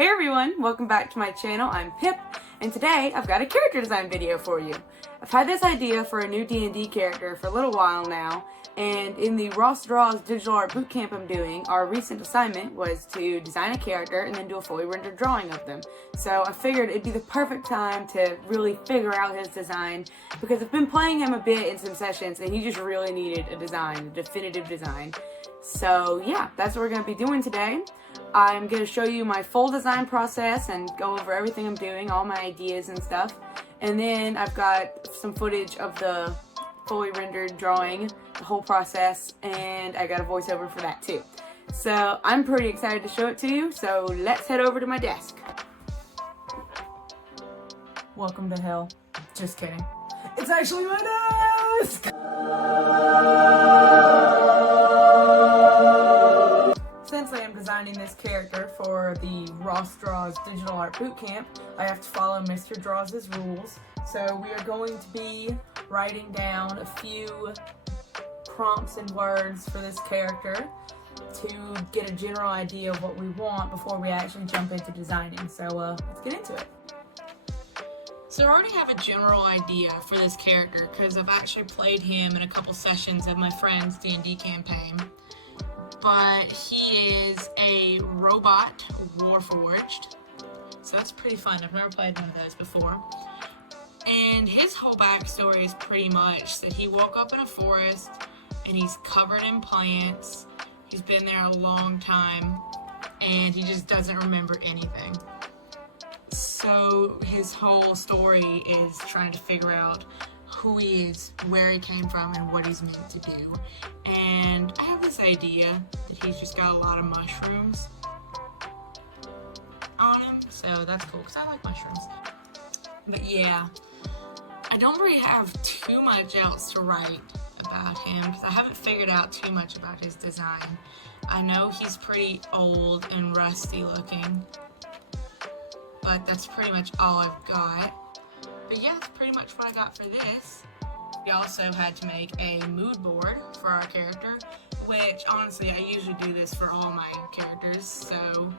Hey everyone, welcome back to my channel. I'm Pip, and today I've got a character design video for you. I've had this idea for a new D&D character for a little while now, and in the Ross Draws digital art bootcamp I'm doing, our recent assignment was to design a character and then do a fully rendered drawing of them. So I figured it'd be the perfect time to really figure out his design, because I've been playing him a bit in some sessions and he just really needed a design, a definitive design. So yeah, that's what we're going to be doing today. I'm going to show you my full design process and go over everything I'm doing, all my ideas and stuff. And then I've got some footage of the fully rendered drawing, the whole process, and I got a voiceover for that too. So I'm pretty excited to show it to you, so let's head over to my desk. Welcome to hell. Just kidding. It's actually my desk! Since I am designing this character for the Ross Draws Digital Art Bootcamp, I have to follow Mr. Draws' rules. So we are going to be writing down a few prompts and words for this character to get a general idea of what we want before we actually jump into designing. So let's get into it. So I already have a general idea for this character because I've actually played him in a couple sessions of my friend's D&D campaign. But he is a robot warforged, so that's pretty fun. I've never played one of those before. And his whole backstory is pretty much that he woke up in a forest and he's covered in plants. He's been there a long time and he just doesn't remember anything. So his whole story is trying to figure out who he is, where he came from, and what he's meant to do. And I have this idea that he's just got a lot of mushrooms on him, so that's cool because I like mushrooms. But yeah, I don't really have too much else to write about him because I haven't figured out too much about his design. I know he's pretty old and rusty looking, but that's pretty much all I've got. But yeah, that's pretty much what I got for this. We also had to make a mood board for our character, which honestly, I usually do this for all my characters. So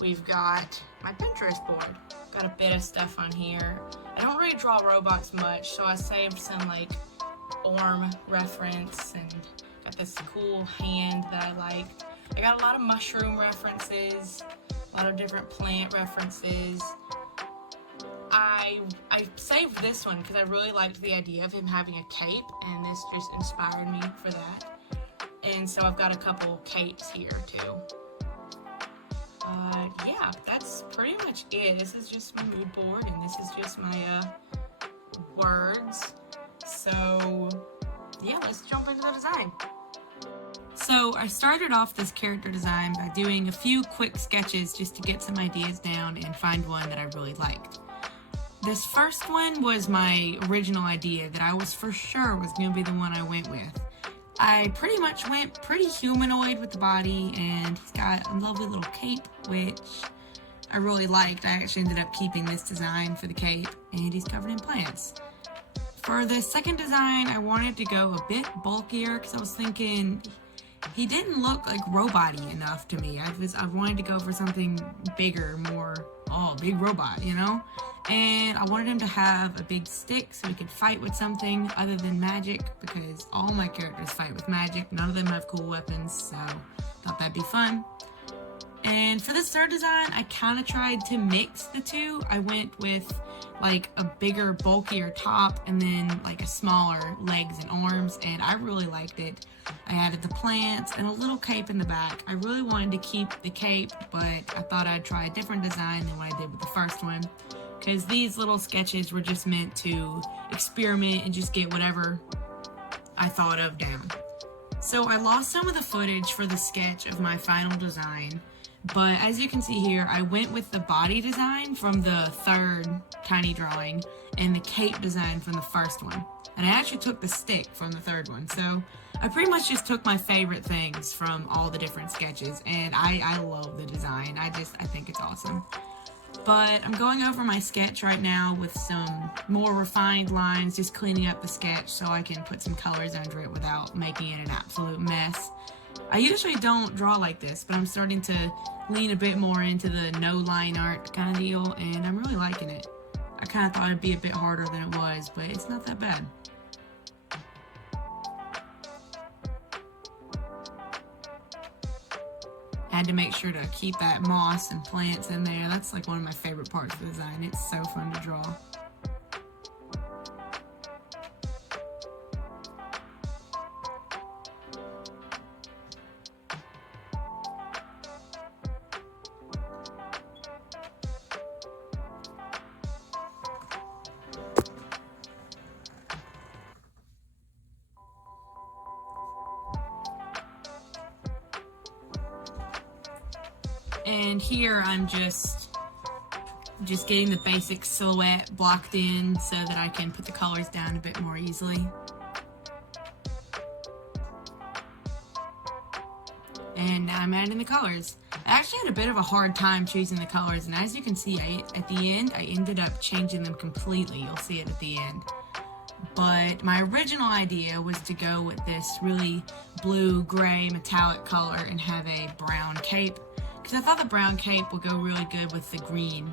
we've got my Pinterest board. Got a bit of stuff on here. I don't really draw robots much, so I saved some like Orm reference and got this cool hand that I liked. I got a lot of mushroom references, a lot of different plant references. I saved this one because I really liked the idea of him having a cape, and this just inspired me for that. And so I've got a couple capes here too. Yeah, that's pretty much it. This is just my mood board, and this is just my words. So yeah, let's jump into the design. So I started off this character design by doing a few quick sketches just to get some ideas down and find one that I really liked. This first one was my original idea that I was for sure was going to be the one I went with. I pretty much went pretty humanoid with the body, and he's got a lovely little cape, which I really liked. I actually ended up keeping this design for the cape, and he's covered in plants. For the second design, I wanted to go a bit bulkier because I was thinking he didn't look like robot-y enough to me. I wanted to go for something bigger, more, big robot, you know? And I wanted him to have a big stick so he could fight with something other than magic, because all my characters fight with magic. None of them have cool weapons, so I thought that'd be fun. And for this third design, I kind of tried to mix the two. I went with like a bigger, bulkier top and then like a smaller legs and arms, and I really liked it. I added the plants and a little cape in the back. I really wanted to keep the cape, but I thought I'd try a different design than what I did with the first one, because these little sketches were just meant to experiment and just get whatever I thought of down. So I lost some of the footage for the sketch of my final design, but as you can see here, I went with the body design from the third tiny drawing and the cape design from the first one. And I actually took the stick from the third one. So I pretty much just took my favorite things from all the different sketches, and I love the design. I think it's awesome. But I'm going over my sketch right now with some more refined lines, just cleaning up the sketch so I can put some colors under it without making it an absolute mess. I usually don't draw like this, but I'm starting to lean a bit more into the no line art kind of deal, and I'm really liking it. I kind of thought it'd be a bit harder than it was, but it's not that bad. I had to make sure to keep that moss and plants in there. That's like one of my favorite parts of the design. It's so fun to draw. And here I'm just getting the basic silhouette blocked in so that I can put the colors down a bit more easily. And now I'm adding the colors. I actually had a bit of a hard time choosing the colors, and as you can see, at the end, I ended up changing them completely. You'll see it at the end. But my original idea was to go with this really blue-gray metallic color and have a brown cape, because I thought the brown cape would go really good with the green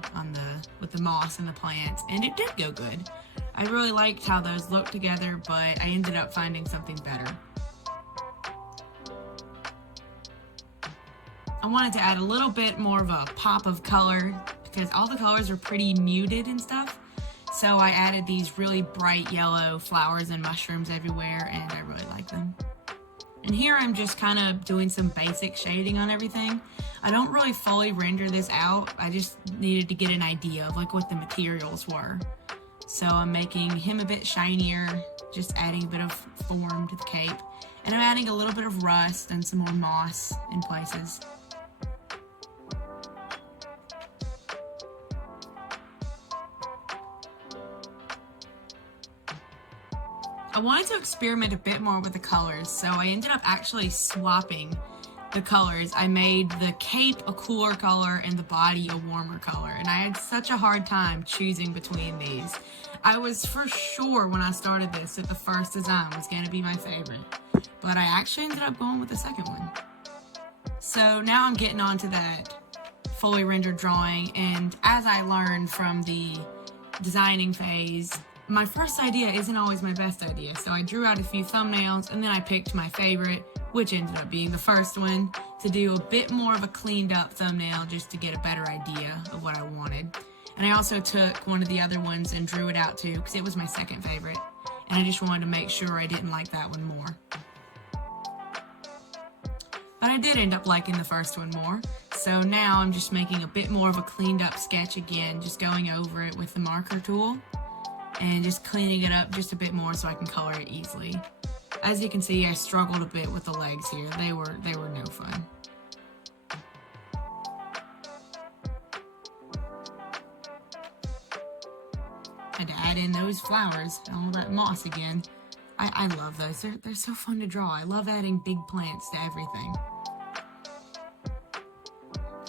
with the moss and the plants, and it did go good. I really liked how those looked together, but I ended up finding something better. I wanted to add a little bit more of a pop of color because all the colors are pretty muted and stuff. So I added these really bright yellow flowers and mushrooms everywhere, and I really like them. And here I'm just kind of doing some basic shading on everything. I don't really fully render this out. I just needed to get an idea of like what the materials were. So I'm making him a bit shinier, just adding a bit of form to the cape. And I'm adding a little bit of rust and some more moss in places. I wanted to experiment a bit more with the colors, so I ended up actually swapping the colors. I made the cape a cooler color and the body a warmer color, and I had such a hard time choosing between these. I was for sure when I started this that the first design was going to be my favorite, but I actually ended up going with the second one. So now I'm getting onto that fully rendered drawing, and as I learned from the designing phase, my first idea isn't always my best idea, so I drew out a few thumbnails and then I picked my favorite, which ended up being the first one, to do a bit more of a cleaned up thumbnail just to get a better idea of what I wanted. And I also took one of the other ones and drew it out too, because it was my second favorite, and I just wanted to make sure I didn't like that one more. But I did end up liking the first one more, so now I'm just making a bit more of a cleaned up sketch again, just going over it with the marker tool and just cleaning it up just a bit more so I can color it easily. As you can see, I struggled a bit with the legs here. They were no fun. Had to add in those flowers and all that moss again. I love those. They're so fun to draw. I love adding big plants to everything.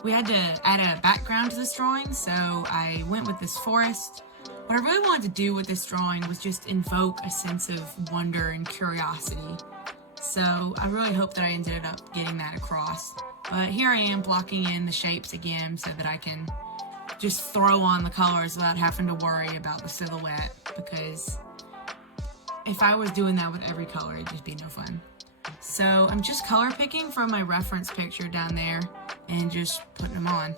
We had to add a background to this drawing, so I went with this forest. What I really wanted to do with this drawing was just invoke a sense of wonder and curiosity. So I really hope that I ended up getting that across. But here I am blocking in the shapes again so that I can just throw on the colors without having to worry about the silhouette, because if I was doing that with every color, it'd just be no fun. So I'm just color picking from my reference picture down there and just putting them on.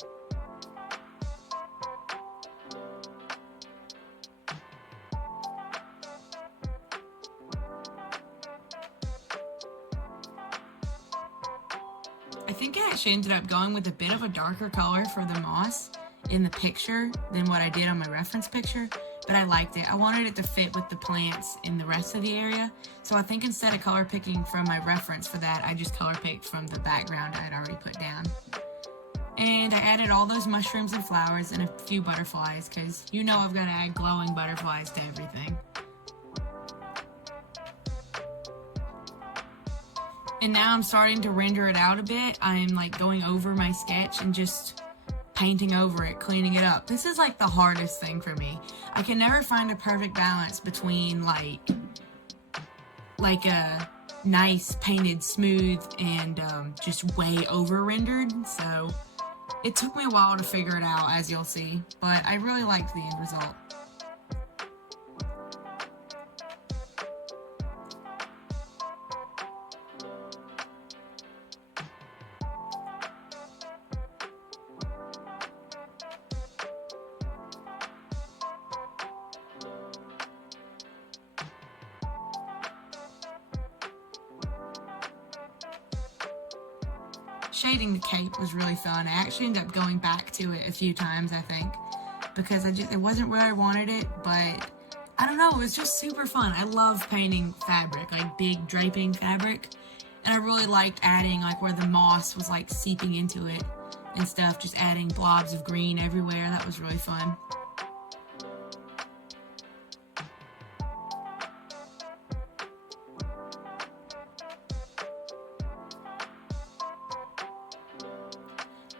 I think I actually ended up going with a bit of a darker color for the moss in the picture than what I did on my reference picture, but I liked it. I wanted it to fit with the plants in the rest of the area, so I think instead of color picking from my reference for that, I just color picked from the background I had already put down. And I added all those mushrooms and flowers and a few butterflies, because you know I've got to add glowing butterflies to everything. And now I'm starting to render it out a bit. I'm like going over my sketch and just painting over it, cleaning it up. This is like the hardest thing for me. I can never find a perfect balance between like a nice, painted, smooth, and just way over rendered. So it took me a while to figure it out, as you'll see, but I really liked the end result. Shading the cape was really fun. I actually ended up going back to it a few times, I think, because it wasn't where I wanted it, but I don't know, it was just super fun. I love painting fabric, like big draping fabric, and I really liked adding like where the moss was like seeping into it and stuff, just adding blobs of green everywhere. That was really fun.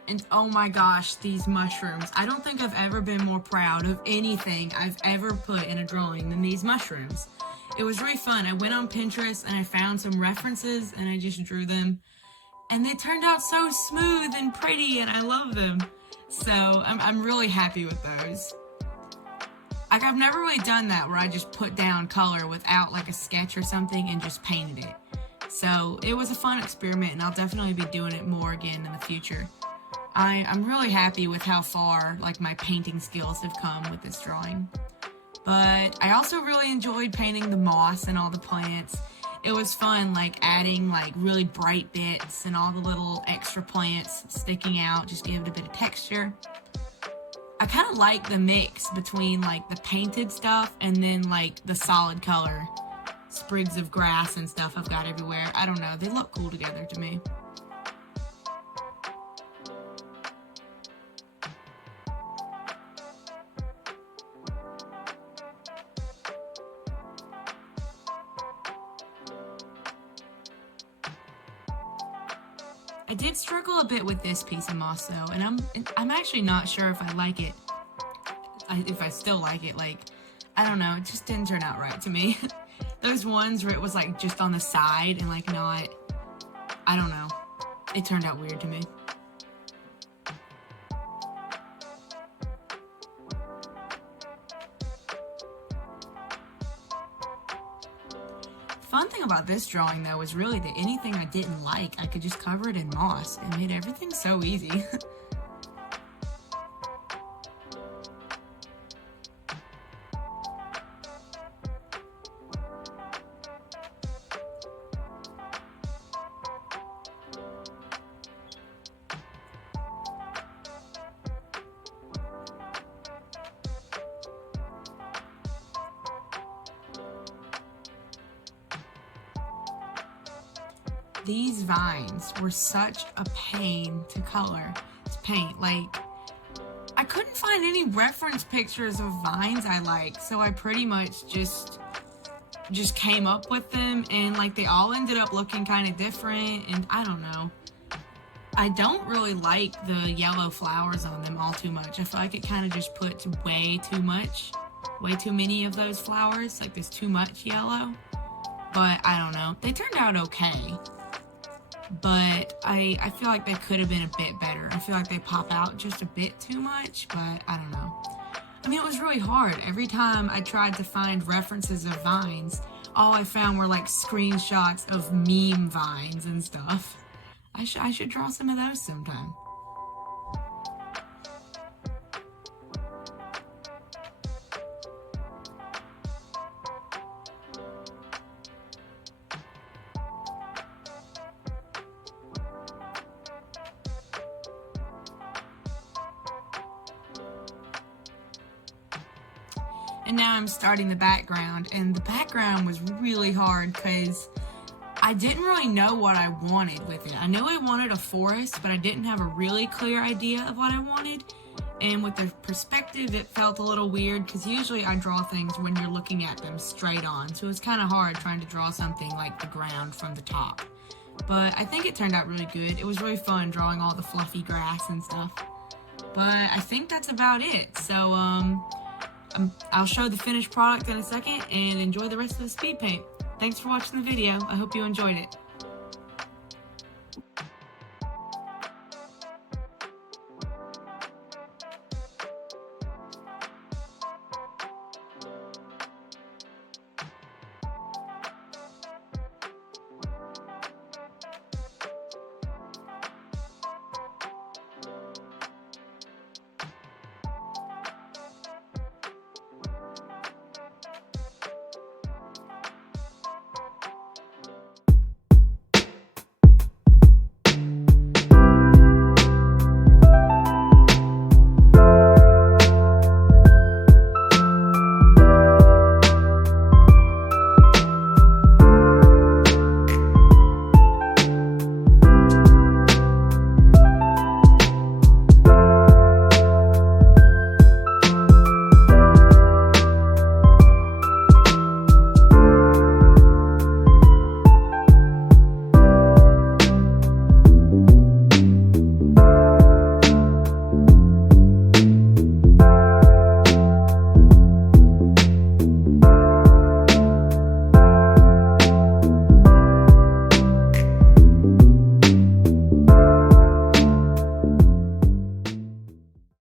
And oh my gosh, these mushrooms. I don't think I've ever been more proud of anything I've ever put in a drawing than these mushrooms. It was really fun. I went on Pinterest and I found some references and I just drew them. And they turned out so smooth and pretty and I love them. So I'm really happy with those. Like, I've never really done that where I just put down color without like a sketch or something and just painted it. So it was a fun experiment and I'll definitely be doing it more again in the future. I'm really happy with how far like my painting skills have come with this drawing. But I also really enjoyed painting the moss and all the plants. It was fun like adding like really bright bits and all the little extra plants sticking out, just give it a bit of texture. I kind of like the mix between like the painted stuff and then like the solid color sprigs of grass and stuff I've got everywhere. I don't know, they look cool together to me. I did struggle a bit with this piece of moss though, and I'm actually not sure if I like it. If I still like it, like, I don't know, it just didn't turn out right to me. Those ones where it was like just on the side and like not, I don't know, it turned out weird to me. Fun thing about this drawing though was really that anything I didn't like, I could just cover it in moss. It made everything so easy. These vines were such a pain to paint. Like, I couldn't find any reference pictures of vines I like, so I pretty much just came up with them, and like they all ended up looking kind of different, and I don't know. I don't really like the yellow flowers on them all too much. I feel like it kind of just puts way too many of those flowers, like there's too much yellow. But I don't know, they turned out okay. But I feel like they could have been a bit better. I feel like they pop out just a bit too much, but I don't know. I mean, it was really hard. Every time I tried to find references of vines, all I found were like screenshots of meme vines and stuff. I should draw some of those sometime. And now I'm starting the background, and the background was really hard because I didn't really know what I wanted with it. I knew I wanted a forest, but I didn't have a really clear idea of what I wanted. And with the perspective, it felt a little weird because usually I draw things when you're looking at them straight on. So it was kind of hard trying to draw something like the ground from the top. But I think it turned out really good. It was really fun drawing all the fluffy grass and stuff. But I think that's about it. So, I'll show the finished product in a second and enjoy the rest of the speed paint. Thanks for watching the video. I hope you enjoyed it.